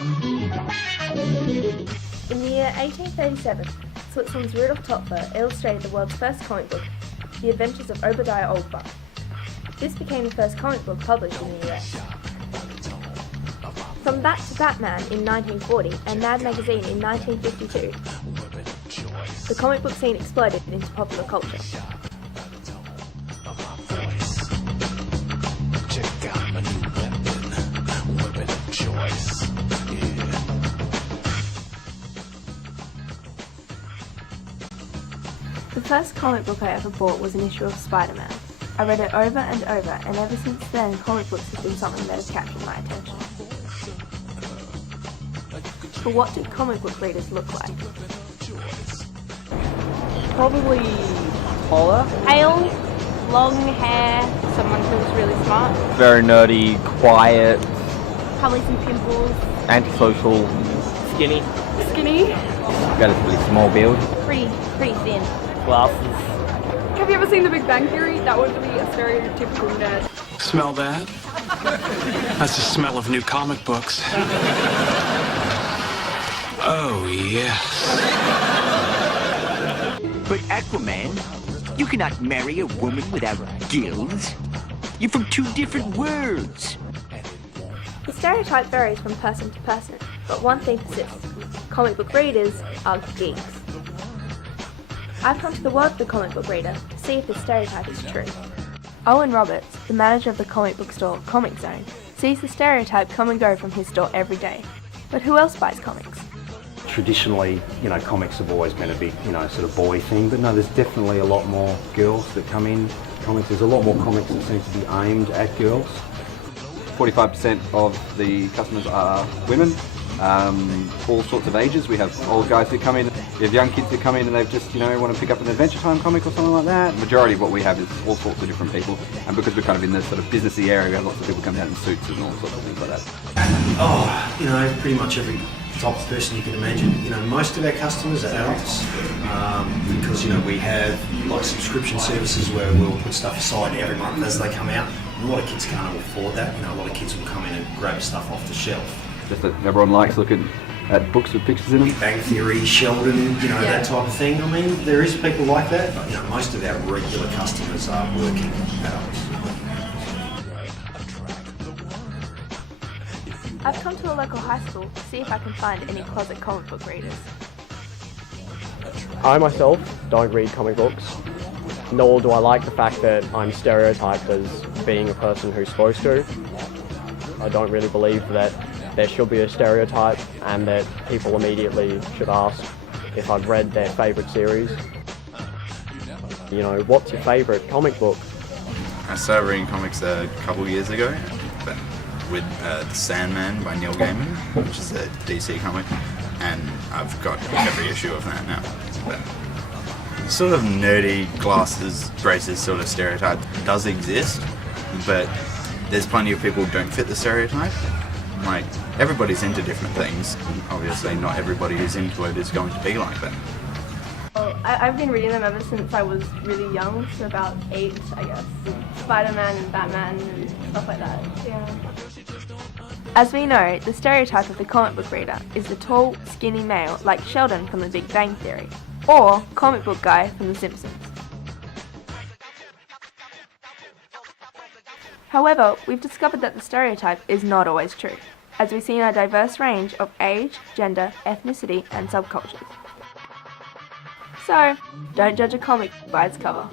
In the year 1837, Switzerland's Rudolf Toepfer illustrated the world's first comic book, The Adventures of Obadiah Oldbuck. This became the first comic book published in the US. From that to Batman in 1940 and Mad Magazine in 1952, the comic book scene exploded into popular culture. The first comic book I ever bought was an issue of Spider-Man. I read it over and over, and ever since then comic books have been something that has captured my attention. But what do comic book readers look like? Probably taller. Pale, long hair, someone who's really smart. Very nerdy, quiet, Probably some pimples. antisocial, Skinny. got a really small build. Pretty thin. Glasses. Have you ever seen The Big Bang Theory? That would be a stereotypical nerd. Smell that? That's the smell of new comic books. Oh, yes. But Aquaman, you cannot marry a woman without gills. You're from two different worlds. The stereotype varies from person to person, but one thing persists. Comic book readers are geeks. I've come to the world of the comic book reader to see if this stereotype is true. Owen Roberts, the manager of the comic book store Comic Zone, sees the stereotype come and go from his store every day. But who else buys comics? Traditionally, comics have always been a big, sort of boy thing, but no, there's definitely a lot more girls that come in. There's a lot more comics that seem to be aimed at girls. 45% of the customers are women, all sorts of ages. We have old guys who come in, we have young kids who come in and they've just, want to pick up an Adventure Time comic or something like that. The majority of what we have is all sorts of different people, and because we're kind of in this sort of businessy area, we have lots of people come down in suits and all sorts of things like that. Pretty much every type of person you can imagine. Most of our customers are adults because, we have like subscription services where we'll put stuff aside every month as they come out. A lot of kids can't afford that. A lot of kids will come in and grab stuff off the shelf. Just that everyone likes looking at books with pictures in them. Big Bang Theory, Sheldon, that type of thing. There is people like that, but most of our regular customers are working adults. I've come to a local high school to see if I can find any closet comic book readers. I myself don't read comic books, nor do I like the fact that I'm stereotyped as being a person who's supposed to. I don't really believe that there should be a stereotype and that people immediately should ask if I've read their favourite series. What's your favourite comic book? I started reading comics a couple of years ago with The Sandman by Neil Gaiman, which is a DC comic, and I've got every issue of that now. But sort of nerdy glasses, braces sort of stereotype does exist, but there's plenty of people who don't fit the stereotype. Like, everybody's into different things, and obviously not everybody who's into it is going to be like that. Well, I've been reading them ever since I was really young, so about 8, I guess. Spider-Man and Batman and stuff like that. Yeah. As we know, the stereotype of the comic book reader is the tall, skinny male like Sheldon from The Big Bang Theory, or comic book guy from The Simpsons. However, we've discovered that the stereotype is not always true, as we see in a diverse range of age, gender, ethnicity, and subcultures. So, don't judge a comic by its cover.